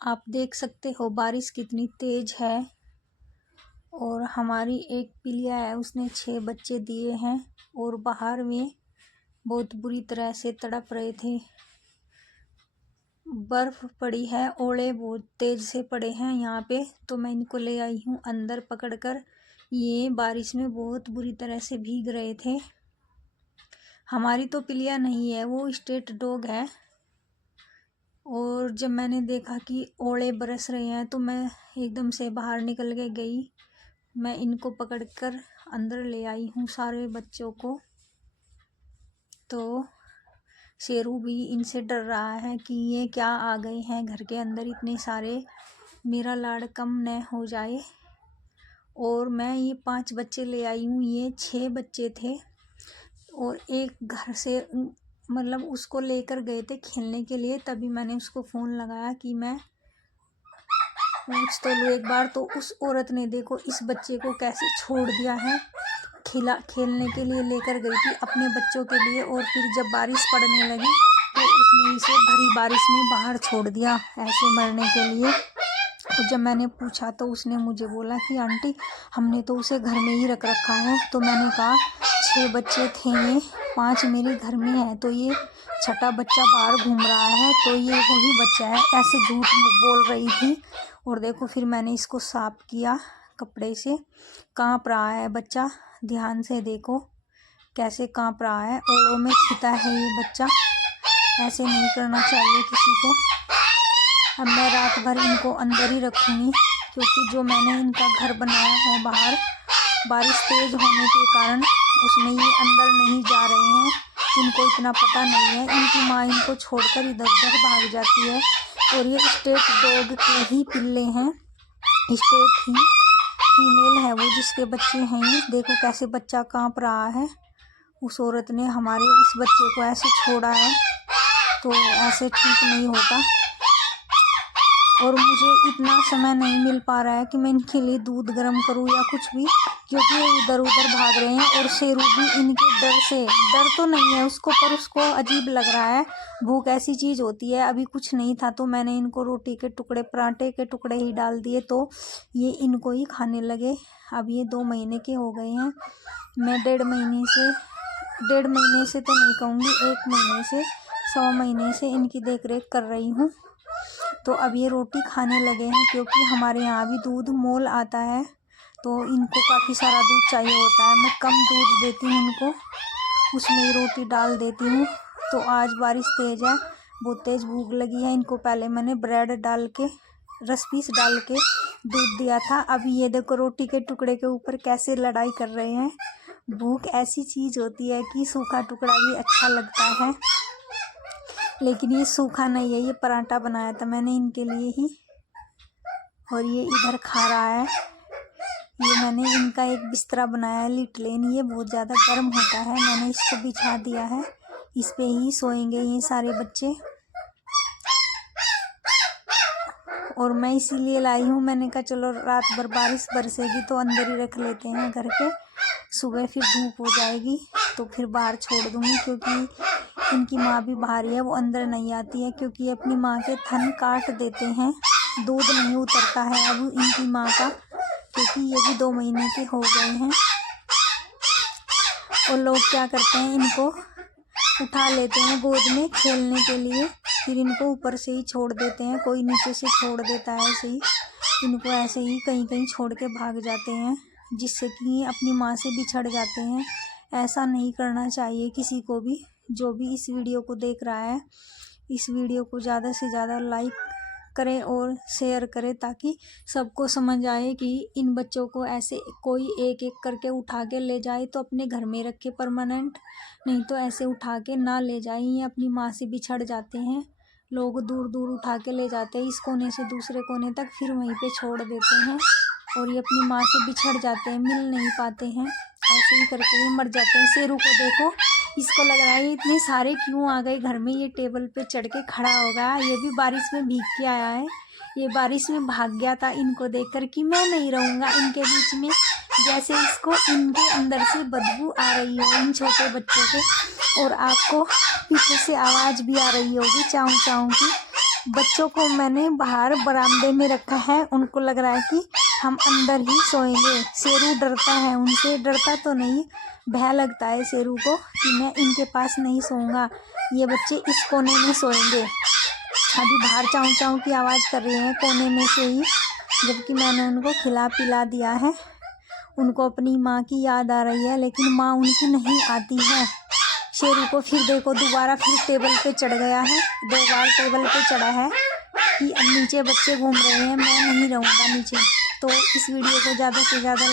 आप देख सकते हो बारिश कितनी तेज है। और हमारी एक पिलिया है, उसने 6 बच्चे दिए हैं और बाहर में बहुत बुरी तरह से तड़प रहे थे। बर्फ पड़ी है, ओले बहुत तेज से पड़े हैं यहाँ पे। तो मैं इनको ले आई हूँ अंदर पकड़कर। ये बारिश में बहुत बुरी तरह से भीग रहे थे। हमारी तो पिलिया नहीं है, वो स्ट्रीट डॉग है। और जब मैंने देखा कि ओले बरस रहे हैं तो मैं एकदम से बाहर निकल के गई। मैं इनको पकड़कर अंदर ले आई हूँ सारे बच्चों को। तो शेरू भी इनसे डर रहा है कि ये क्या आ गए हैं घर के अंदर इतने सारे, मेरा लाड़ कम न हो जाए। और मैं ये 5 बच्चे ले आई हूँ, ये 6 बच्चे थे। और एक घर से मतलब उसको लेकर गए थे खेलने के लिए, तभी मैंने उसको फ़ोन लगाया कि मैं पूछ तो लूँ एक बार। तो उस औरत ने देखो इस बच्चे को कैसे छोड़ दिया है। खेलने के लिए लेकर गई थी अपने बच्चों के लिए, और फिर जब बारिश पड़ने लगी तो उसने इसे भरी बारिश में बाहर छोड़ दिया ऐसे मरने के लिए। तो जब मैंने पूछा तो उसने मुझे बोला कि आंटी हमने तो उसे घर में ही रख रखा है। तो मैंने कहा 6 बच्चे थे, ये 5 मेरे घर में है, तो ये 6ठा बच्चा बाहर घूम रहा है, तो ये वही बच्चा है। ऐसे झूठ बोल रही थी। और देखो फिर मैंने इसको साफ किया कपड़े से। काँप रहा है बच्चा, ध्यान से देखो कैसे काँप रहा है। ओलों में छिपा है ये बच्चा, ऐसे नहीं करना चाहिए किसी को। अब मैं रात भर इनको अंदर ही रखूँगी, क्योंकि जो मैंने इनका घर बनाया है बाहर, बारिश तेज होने के कारण उसमें ये अंदर नहीं जा रहे हैं। इनको इतना पता नहीं है, इनकी माँ इनको छोड़कर इधर उधर भाग जाती है। और ये स्ट्रीट डॉग के ही पिल्ले हैं, स्ट्रीट ही फीमेल है वो जिसके बच्चे हैं। ये देखो कैसे बच्चा काँप रहा है। उस औरत ने हमारे इस बच्चे को ऐसे छोड़ा है, तो ऐसे ठीक नहीं होता। और मुझे इतना समय नहीं मिल पा रहा है कि मैं इनके लिए दूध गर्म करूं या कुछ भी, क्योंकि ये इधर उधर भाग रहे हैं। और शेरू भी इनके डर से, डर तो नहीं है उसको, पर उसको अजीब लग रहा है। भूख ऐसी चीज़ होती है, अभी कुछ नहीं था तो मैंने इनको रोटी के टुकड़े, पराठे के टुकड़े ही डाल दिए, तो ये इनको ही खाने लगे। अब ये 2 महीने के हो गए हैं। मैं 1.5 महीने से तो नहीं कहूँगी, 1 महीने से, 1.25 महीने से इनकी देख रेख कर रही हूँ। तो अब ये रोटी खाने लगे हैं, क्योंकि हमारे यहाँ भी दूध मोल आता है, तो इनको काफ़ी सारा दूध चाहिए होता है। मैं कम दूध देती हूँ इनको, उसमें ही रोटी डाल देती हूँ। तो आज बारिश तेज़ है, बहुत तेज़ भूख लगी है। इनको पहले मैंने ब्रेड डाल के, रस पीस डाल के दूध दिया था। अब ये देखो रोटी के टुकड़े के ऊपर कैसे लड़ाई कर रहे हैं। भूख ऐसी चीज़ होती है कि सूखा टुकड़ा भी अच्छा लगता है, लेकिन ये सूखा नहीं है, ये पराठा बनाया था मैंने इनके लिए ही। और ये इधर खा रहा है। ये मैंने इनका एक बिस्तरा बनाया है लिटलेन, ये बहुत ज़्यादा गर्म होता है, मैंने इसको बिछा दिया है, इस पे ही सोएंगे ये सारे बच्चे। और मैं इसीलिए लाई हूँ, मैंने कहा चलो रात भर बारिश बरसेगी तो अंदर ही रख लेते हैं घर के, सुबह फिर धूप हो जाएगी तो फिर बाहर छोड़ दूँगी। क्योंकि इनकी माँ भी बाहर ही है, वो अंदर नहीं आती है, क्योंकि ये अपनी माँ के थन काट देते हैं। दूध नहीं उतरता है अब इनकी माँ का, क्योंकि ये भी 2 महीने के हो गए हैं। और लोग क्या करते हैं, इनको उठा लेते हैं गोद में खेलने के लिए, फिर इनको ऊपर से ही छोड़ देते हैं, कोई नीचे से छोड़ देता है ऐसे ही, इनको ऐसे ही कहीं कहीं छोड़ के भाग जाते हैं, जिससे कि अपनी माँ से बिछड़ जाते हैं। ऐसा नहीं करना चाहिए किसी को भी। जो भी इस वीडियो को देख रहा है, इस वीडियो को ज़्यादा से ज़्यादा लाइक करें और शेयर करें, ताकि सबको समझ आए कि इन बच्चों को ऐसे कोई एक एक करके उठा के ले जाए तो अपने घर में रखे परमानेंट, नहीं तो ऐसे उठा के ना ले जाए। ये अपनी माँ से बिछड़ जाते हैं, लोग दूर दूर उठा के ले जाते हैं, इस कोने से दूसरे कोने तक, फिर वहीं पे छोड़ देते हैं और ये अपनी माँ से बिछड़ जाते हैं, मिल नहीं पाते हैं, ऐसे ही करके ये मर जाते हैं। शेरू को देखो, इसको लग रहा है इतने सारे क्यों आ गए घर में, ये टेबल पे चढ़ के खड़ा होगा। ये भी बारिश में भीग के आया है, ये बारिश में भाग गया था इनको देखकर कि मैं नहीं रहूँगा इनके बीच में। जैसे इसको इनके अंदर से बदबू आ रही हो इन छोटे बच्चों के, और आपको पीछे से आवाज़ भी आ रही होगी चाऊ चाऊ की। बच्चों को मैंने बाहर बरामदे में रखा है। उनको लग रहा है कि हम अंदर ही सोएंगे। शेरू डरता है उनसे, डरता तो नहीं, भय लगता है शेरू को कि मैं इनके पास नहीं सोऊंगा, ये बच्चे इस कोने में सोएंगे। अभी बाहर चाऊ चाऊ की आवाज़ कर रहे हैं कोने में से ही, जबकि मैंने उनको खिला पिला दिया है। उनको अपनी माँ की याद आ रही है, लेकिन माँ उनकी नहीं आती है। शेरू को फिर देखो दोबारा फिर टेबल पे चढ़ गया है, 2 बार टेबल पे चढ़ा है कि अब नीचे बच्चे घूम रहे हैं, मैं नहीं रहूँगा नीचे। तो इस वीडियो को ज़्यादा से ज़्यादा